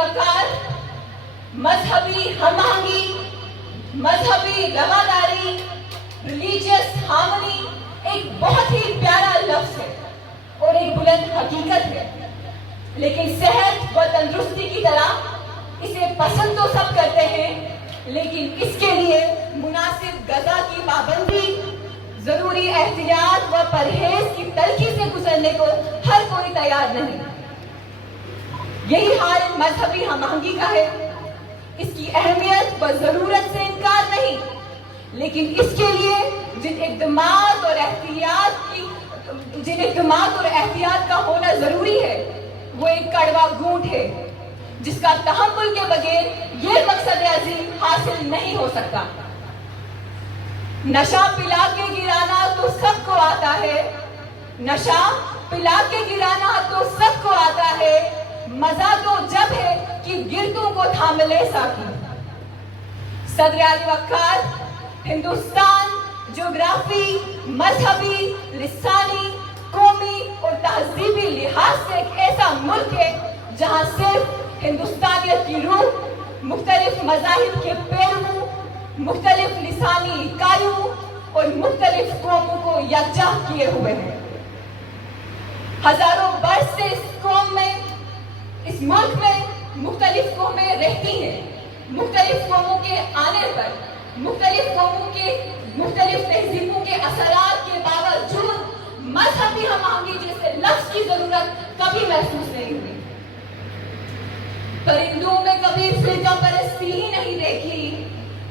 वकार, मजहबी हमआहंगी, मजहबी रवादारी, religious harmony एक बहुत ही प्यारा लफ्ज है और एक बुलंद हकीकत है, लेकिन सेहत व तंदुरुस्ती की तरह इसे पसंद तो सब करते हैं, लेकिन इसके लिए मुनासिब गज़ा की पाबंदी, जरूरी एहतियात व परहेज की तलखी से गुजरने को हर कोई तैयार नहीं। यही हाल मजहबी हमआहंगी का है। इसकी अहमियत व जरूरत से इनकार नहीं, लेकिन इसके लिए जिन इक़दामात और एहतियात का होना जरूरी है, वो एक कड़वा घूंट है जिसका तहम्मुल के बगैर ये मकसद अज़ीम हासिल नहीं हो सकता। नशा पिला के गिराना तो सबको आता है, नशा पिला के गिराना तो सबको आता है, मजा तो जब है कि गिरतों को थाम ले साकी। सदर अली वक़ार, हिंदुस्तान ज्योग्राफी, मजहबी, लिसानी, कौमी और तहजीबी लिहाज से एक ऐसा मुल्क है जहां सिर्फ हिंदुस्तानियत की रूह, मुख्तलिफ मज़ाहिब के पैरवों, मुख्तलिफ लिसानी इकाइयों और मुख्तलिफ कौमों को यकजा किए हुए हैं। हजारों वर्ष से इस कौम में, इस मुल्क में मुख्तलिफ कौमें रहती हैं। मुख्तलिफ कौमों के आने पर, मुख्तलिफ कौमों के मुख्तलिफ तहजीबों के असरात के बावजूद मजहबी हमआहंगी जैसे लफ्ज की जरूरत कभी महसूस नहीं हुई। परिंदों में कभी फिरका परस्ती ही नहीं देखी,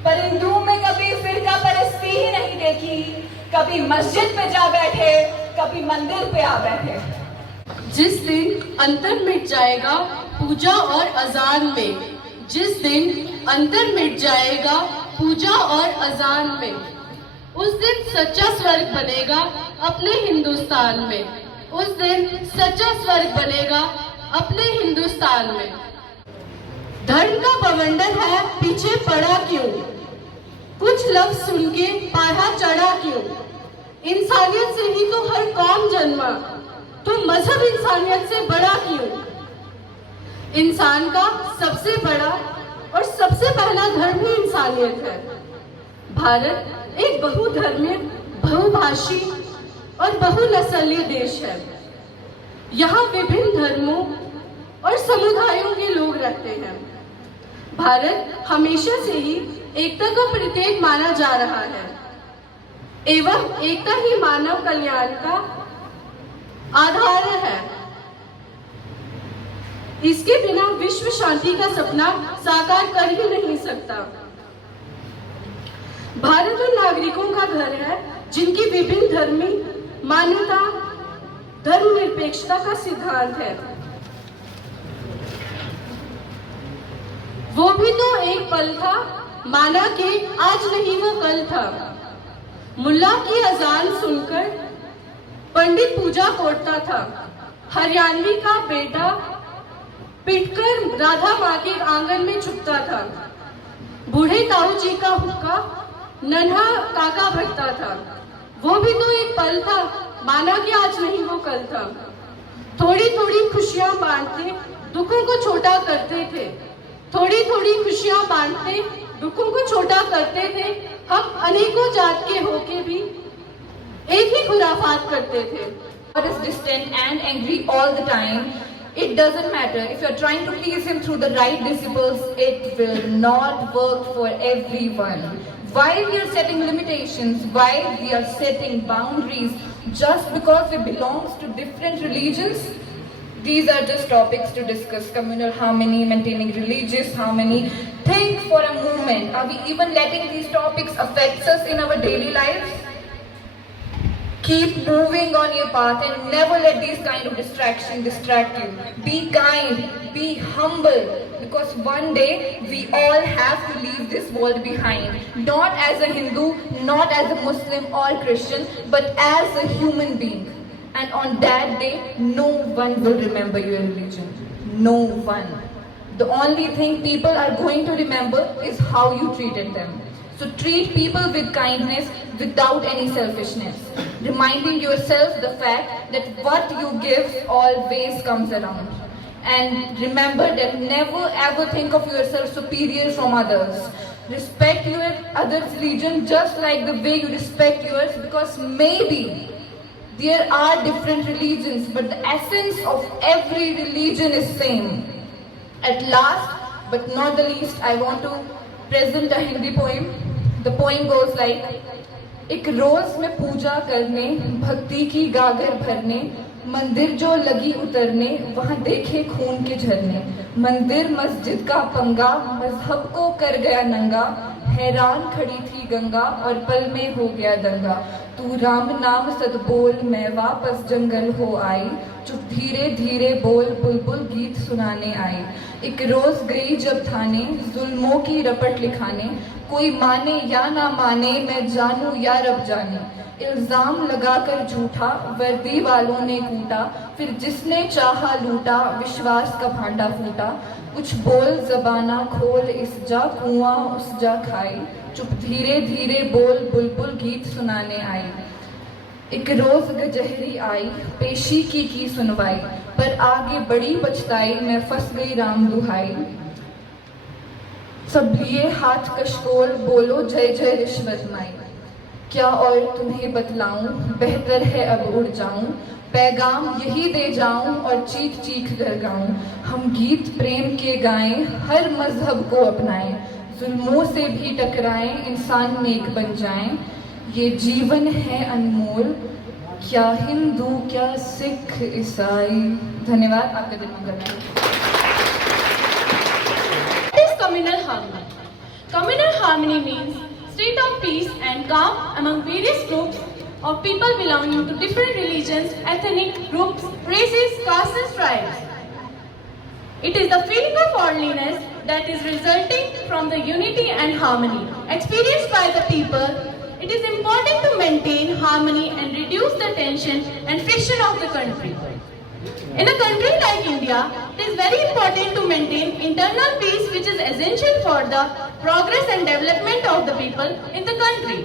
परिंदों में कभी फिरका परस्ती ही नहीं देखी, कभी मस्जिद पे जा बैठे, कभी मंदिर पे आ बैठे। जिस दिन अंतर मिट जाएगा पूजा और अजान में, जिस दिन अंतर मिट जाएगा पूजा और अजान में, उस दिन सच्चा स्वर्ग बनेगा अपने हिंदुस्तान में, उस दिन सच्चा स्वर्ग बनेगा अपने हिंदुस्तान में। धर्म का बवंडर है पीछे पड़ा क्यों, कुछ लफ्ज सुन के पाढ़ा चढ़ा क्यों। इंसानियत से ही तो हर कौम जन्मा, तो मजहब इंसानियत से बड़ा क्यों। इंसान का सबसे बड़ा और सबसे पहला धर्म ही इंसानियत है। भारत एक बहुधर्मीय, बहुभाषी और बहुनस्लीय देश है। यहाँ विभिन्न धर्मों और समुदायों के लोग रहते हैं। भारत हमेशा से ही एकता का प्रतीक माना जा रहा है एवं एकता ही मानव कल्याण का आधार है। इसके बिना विश्व शांति का सपना साकार कर ही नहीं सकता। भारत उन नागरिकों का घर है जिनकी विभिन्न धर्मी मान्यता धर्मनिरपेक्षता का सिद्धांत है। वो भी तो एक पल था, माना कि आज नहीं वो कल था। मुल्ला की अजान सुनकर पंडित पूजा कोटता था। हरियाणवी का बेटा पिटकर राधा माँ के आंगन में छुपता था। बूढ़े ताऊ जी का हुक्का नन्हा काका भरता था। वो भी तो एक पल था, माना कि आज नहीं वो कल था। थोड़ी थोड़ी खुशियां बांटते दुखों को छोटा करते थे, थोड़ी थोड़ी खुशियां बांटते दुखों को छोटा करते थे। हम अनेकों जात के होके भी एक ही खुराफात करते थे। God is distant and angry all the time. It doesn't matter. If you're trying to please him through the right disciples, it will not work for everyone. Why we are setting limitations, why we are setting boundaries, just because we belong to different religions? These are just topics to discuss. Communal harmony, maintaining religious harmony. Think for a moment. Are we even letting these topics affect us in our daily lives? Keep moving on your path and never let these kind of distractions distract you. Be kind, be humble, because one day we all have to leave this world behind. Not as a Hindu, not as a Muslim or Christian, but as a human being. And on that day, no one will remember your religion. No one. The only thing people are going to remember is how you treated them. So treat people with kindness without any selfishness. Reminding yourself the fact that what you give always comes around. And remember that never ever think of yourself superior from others. Respect your other's religion just like the way you respect yours, because maybe there are different religions, but the essence of every religion is same. At last, but not the least, I want to present a Hindi poem. The poem goes like, एक रोज में पूजा करने, भक्ति की गागर भरने, मंदिर जो लगी उतरने, वहाँ देखे खून के झरने। मंदिर मस्जिद का पंगा, मजहब को कर गया नंगा, हैरान खड़ी थी गंगा और पल में हो गया दंगा। तू राम नाम सद बोल, मैं वापस जंगल हो आई, चुप धीरे धीरे बोल, बुलबुल गीत सुनाने आई। एक रोज गई जब थाने, जुल्मों की रपट लिखाने, कोई माने या ना माने, मैं जानू या रब जाने। इल्जाम लगाकर झूठा, वर्दी वालों ने कूटा, फिर जिसने चाहा लूटा, विश्वास का भांडा फूटा। कुछ बोल जबाना खोल, इस जा कुआं उस जा खाई, चुप धीरे धीरे बोल, बुलबुल गीत सुनाने आई। एक रोज गजहरी आई, पेशी की सुनवाई, पर आगे बड़ी पछताई, मैं फंस गई राम दुहाई। सब लिए हाथ कशकोल, बोलो जय जय रिश्वत माई। क्या और तुम्हें बतलाऊं, बेहतर है अब उड़ जाऊं, पैगाम यही दे जाऊं और चीख चीख कर गाऊं। हम गीत प्रेम के गाएं, हर मजहब को अपनाएं, जुल्मों से भी टकराएं, इंसान नेक बन जाएं। ये जीवन है अनमोल, क्या हिंदू क्या सिख ईसाई। धन्यवाद, आपका दिन मंगल हो। What is communal harmony? Communal harmony means state of peace and calm among various groups of people belonging to different religions, ethnic groups, races, castes and tribes. It is the feeling of orderliness that is resulting from the unity and harmony experienced by the people. It is important to maintain harmony and reduce the tension and friction of the country. In a country like India, it is very important to maintain internal peace, which is essential for the progress and development of the people in the country.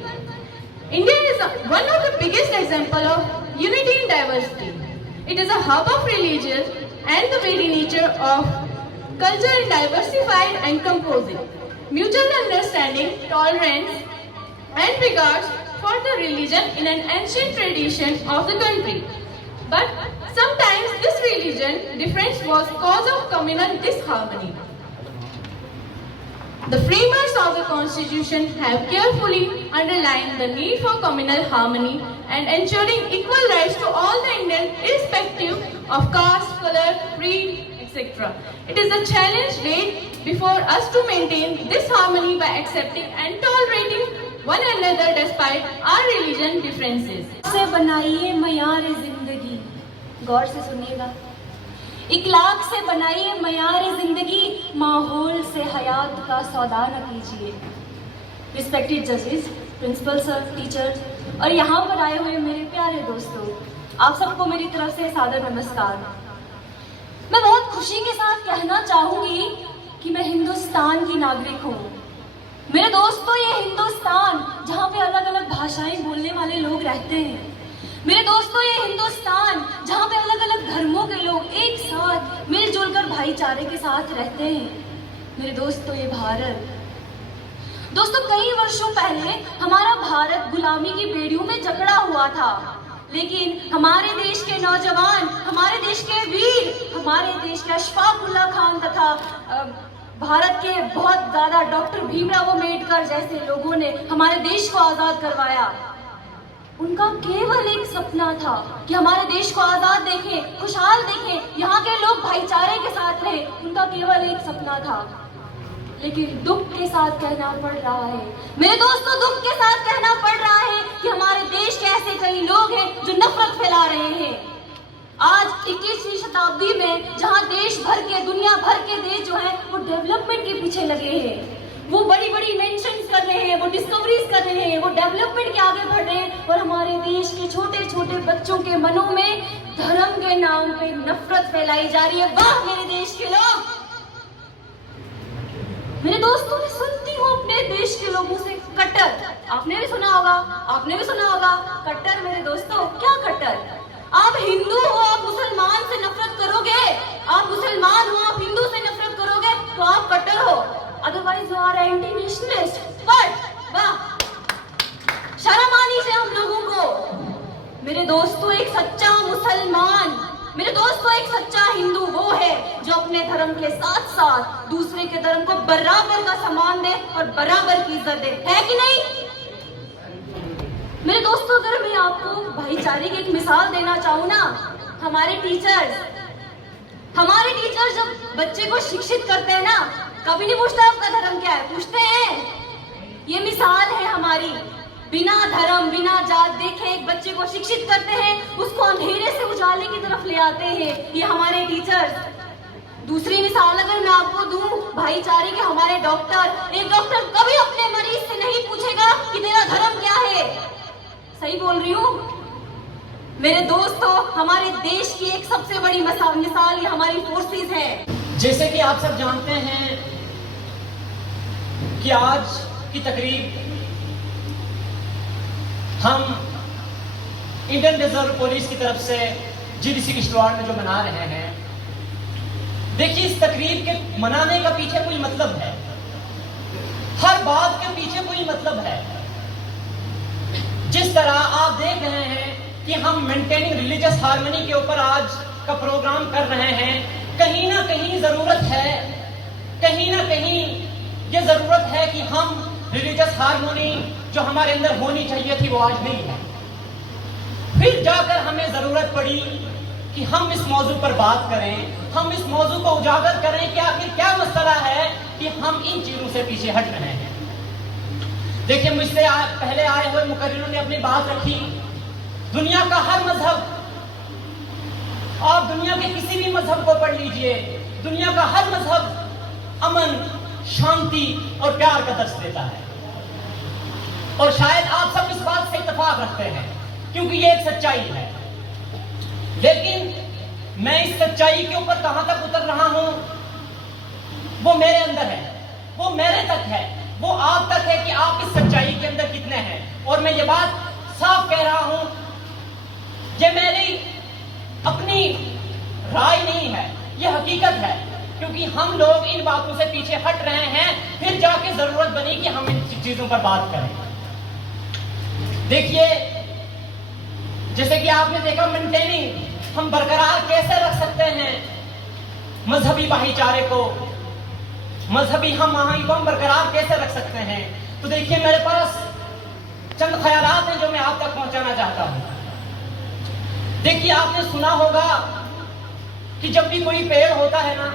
India is one of the biggest examples of unity in diversity. It is a hub of religions and the very nature of culture is diversified and composite. Mutual understanding, tolerance, and regards for the religion in an ancient tradition of the country. But sometimes this religion difference was cause of communal disharmony. The framers of the constitution have carefully underlined the need for communal harmony and ensuring equal rights to all the Indians irrespective of caste, color, creed, etc. It is a challenge laid before us to maintain this harmony by accepting and tolerating one another despite our religion differences. से बनाइए मयार जिंदगी, गौर से सुनिएगा। इखलाक से बनाइए मयार जिंदगी, माहौल से हयात का सौदा न कीजिए। रिस्पेक्टेड जजेस, प्रिंसिपल सर, टीचर्स और यहाँ पर आए हुए मेरे प्यारे दोस्तों, आप सबको मेरी तरफ से सादर नमस्कार। मैं बहुत खुशी के साथ कहना चाहूंगी कि मैं हिंदुस्तान की नागरिक हूँ। मेरे दोस्तों, ये हिंदुस्तान जहाँ पे अलग अलग भाषाएं बोलने वाले लोग रहते हैं। मेरे दोस्तों, ये हिंदुस्तान जहाँ पे अलग अलग धर्मों के लोग एक साथ मिलजुल कर भाईचारे के साथ रहते हैं। मेरे दोस्तों, ये भारत, दोस्तों कई वर्षों पहले हमारा भारत गुलामी की बेड़ियों में जकड़ा हुआ था, लेकिन हमारे देश के नौजवान, हमारे देश के वीर, हमारे देश के अशफाक उल्लाह खान तथा भारत के बहुत ज्यादा डॉक्टर भीमराव अम्बेडकर जैसे लोगों ने हमारे देश को आजाद करवाया। उनका केवल एक सपना था कि हमारे देश को आजाद देखें, खुशहाल देखें, यहाँ के लोग भाईचारे के साथ रहे। उनका केवल एक सपना था, लेकिन दुख के साथ कहना पड़ रहा है, मेरे दोस्तों, दुख के साथ कहना पड़ रहा है कि हमारे देश के ऐसे कई लोग हैं जो नफरत फैला रहे हैं। आज 21वीं शताब्दी में जहां देश भर के, दुनिया भर के देश जो हैं वो डेवलपमेंट के पीछे लगे हैं, वो बड़ी बड़ी इन्वेंशंस कर रहे हैं, वो डिस्कवरीज कर रहे हैं, वो डेवलपमेंट के आगे बढ़ रहे हैं, और हमारे देश के छोटे छोटे बच्चों के मनों में धर्म के नाम पे नफरत फैलाई जा रही है। वाह मेरे देश के लोग! मेरे दोस्तों, मैं सुनती हूँ अपने देश के लोगों से कट्टर, आपने भी सुना होगा, आपने भी सुना होगा कट्टर। मेरे दोस्तों, क्या कट्टर? आप हिंदू हो, आप मुसलमान से नफरत करोगे, आप मुसलमान मुसलमान हो, आप हिंदू से नफरत करोगे तो आप कट्टर हो, otherwise you are anti nationalist. But वाह, शर्म आनी चाहिए हम लोगों को। मेरे दोस्तों, एक सच्चा मुसलमान, मेरे दोस्तों एक सच्चा हिंदू वो है जो अपने धर्म के साथ साथ दूसरे के धर्म को बराबर का सम्मान दे और बराबर की इज्जत दे, है कि नहीं? मेरे दोस्तों, अगर मैं आपको भाईचारे की एक मिसाल देना चाहूँ ना, हमारे टीचर्स जब बच्चे को शिक्षित करते हैं ना, कभी नहीं पूछते आपका धर्म क्या है, पूछते हैं। ये मिसाल है हमारी, बिना धर्म बिना जात देखे एक बच्चे को शिक्षित करते हैं, उसको अंधेरे से उजाले की तरफ ले आते हैं, ये हमारे टीचर्स। दूसरी मिसाल अगर मैं आपको दूं भाईचारे के, हमारे डॉक्टर, एक डॉक्टर कभी अपने मरीज से नहीं पूछेगा कि तेरा धर्म क्या है। सही बोल रही हूँ मेरे दोस्तों, हमारे देश की एक सबसे बड़ी मिसाल ये हमारी फोर्सेस है। जैसे कि आप सब जानते हैं कि आज की तकरीब हम इंडियन रिजर्व पुलिस की तरफ से जीडीसी किश्तवाड़ में जो मना रहे हैं, देखिए इस तकरीब के मनाने का पीछे कोई मतलब है, हर बात के पीछे कोई मतलब है। जिस तरह आप देख रहे हैं कि हम मेंटेनिंग रिलीजियस हार्मनी के ऊपर आज का प्रोग्राम कर रहे हैं, कहीं ना कहीं जरूरत है, कहीं ना कहीं ये जरूरत है कि हम रिलीजियस हार्मनी जो हमारे अंदर होनी चाहिए थी वो आज नहीं है। फिर जाकर हमें जरूरत पड़ी कि हम इस मौजू पर बात करें, हम इस मौजू को उजागर करें कि आखिर क्या मसला है कि हम इन चीजों से पीछे हट रहे हैं। देखिए, मुझसे पहले आए हुए मुकर्रिरों ने अपनी बात रखी, दुनिया का हर मजहब, आप दुनिया के किसी भी मजहब को पढ़ लीजिए, दुनिया का हर मजहब अमन, शांति और प्यार का दर्श देता है। और शायद आप सब इस बात से इत्तेफाक रखते हैं क्योंकि ये एक सच्चाई है। लेकिन मैं इस सच्चाई के ऊपर कहां तक उतर रहा हूं, वो मेरे अंदर है, वो मेरे तक है, वो आप तक है कि आप इस सच्चाई के अंदर कितने हैं। और मैं ये बात साफ कह रहा हूं, ये मेरी अपनी राय नहीं है, ये हकीकत है, क्योंकि हम लोग इन बातों से पीछे हट रहे हैं। फिर जाके जरूरत बनी कि हम इन चीजों पर बात करें। देखिए, जैसे कि आपने देखा, मेंटेनिंग, हम बरकरार कैसे रख सकते हैं मजहबी भाईचारे को, मजहबी हम बरकरार कैसे रख सकते हैं। तो देखिए, मेरे पास चंद ख्यालात हैं जो मैं आप तक पहुंचाना चाहता हूं। देखिए, आपने सुना होगा कि जब भी कोई पेड़ होता है ना,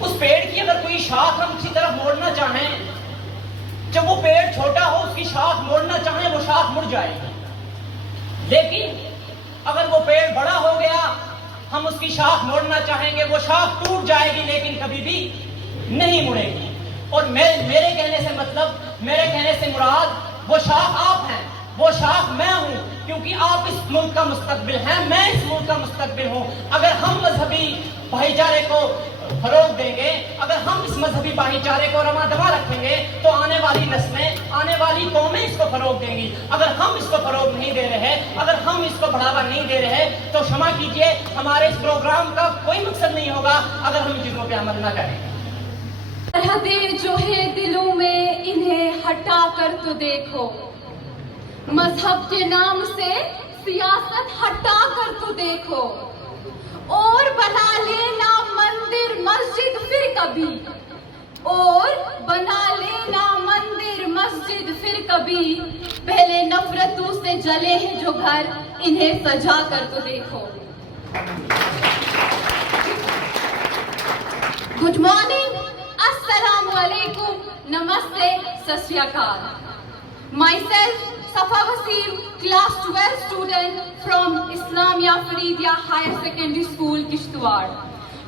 उस पेड़ की अगर कोई शाख हम किसी तरफ मोड़ना चाहें, जब वो पेड़ छोटा हो उसकी शाख मोड़ना चाहें, वो शाख मुड़ जाएगी। लेकिन अगर वो पेड़ बड़ा हो गया, हम उसकी शाख मोड़ना चाहेंगे, वो शाख टूट जाएगी लेकिन कभी भी नहीं मुड़ेगी। और मेरे कहने से मतलब, मेरे कहने से मुराद वो शाख आप हैं, वो शाख मैं हूं, क्योंकि आप इस मुल्क का मुस्तकबिल हैं, मैं इस मुल्क का मुस्तकबिल हूं। अगर हम मजहबी भाईचारे को फरोग देंगे, अगर हम इस मजहबी भाईचारे को रमा दमा रखेंगे, तो आने वाली नस्लें, आने वाली कौमें इसको फरोग देंगी। अगर हम इसको फरोग नहीं दे रहे, अगर हम इसको बढ़ावा नहीं दे रहे, तो क्षमा कीजिए, हमारे इस प्रोग्राम का कोई मकसद नहीं होगा अगर हम इन चीजों पर अमल न करें। सरहदें जो है दिलों में, इन्हें हटा कर तो देखो, मजहब के नाम से सियासत हटा कर तो देखो, और बना लेना मंदिर मस्जिद फिर कभी, और बना लेना मंदिर मस्जिद फिर कभी, पहले नफरतों से जले हैं जो घर, इन्हें सजा कर तो देखो। गुड मॉर्निंग, अस्सलाम वालेकुम, नमस्ते, सत श्री अकाल। Myself, Safa Wasim, class 12 student from Islamia Faridia Higher Secondary School, Kishtwar.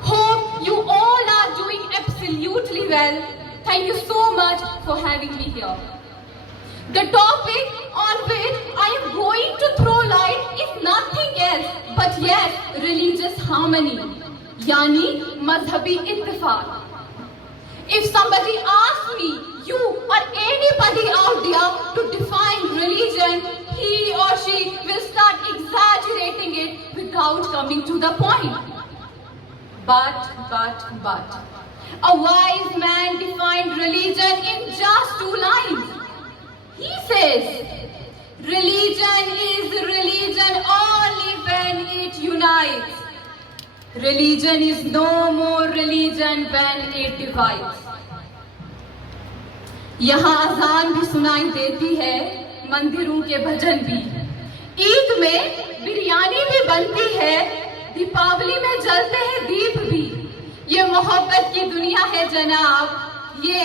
Hope you all are doing absolutely well. Thank you so much for having me here. The topic on which I am going to throw light is nothing else but yes, religious harmony, yani mazhabi ittifaq. If somebody asks me, you or anybody out there to define religion, he or she will start exaggerating it without coming to the point. but. A wise man defined religion in just 2 lines. He says, religion is religion only when it unites. Religion is no more religion when it divides. यहाँ अजान भी सुनाई देती है, मंदिरों के भजन भी, ईद में बिरयानी भी बनती है, दीपावली में जलते हैं दीप भी। ये मोहब्बत की दुनिया है जनाब, ये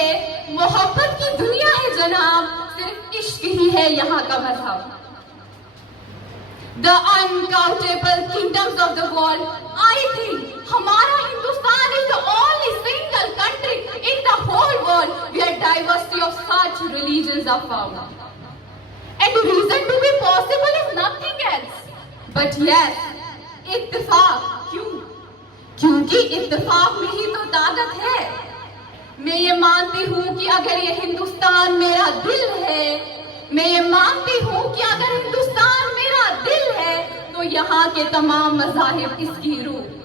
मोहब्बत की दुनिया है जनाब, सिर्फ इश्क ही है यहाँ का मजहब। The uncountable kingdoms of the world, I think हमारा Hindustan is the only single country in the whole world where diversity of such religions are found. And the reason to be possible is nothing else. But yes, इत्तेफाक। क्यों? क्योंकि इत्तेफाक में ही तो ताकत है। मैं ये मानती हूँ कि अगर ये हिंदुस्तान मेरा दिल है, मैं ये मानती हूँ कि अगर हिंदुस्तान मेरा दिल है, तो यहाँ के तमाम मज़ाहिब इसकी रूह।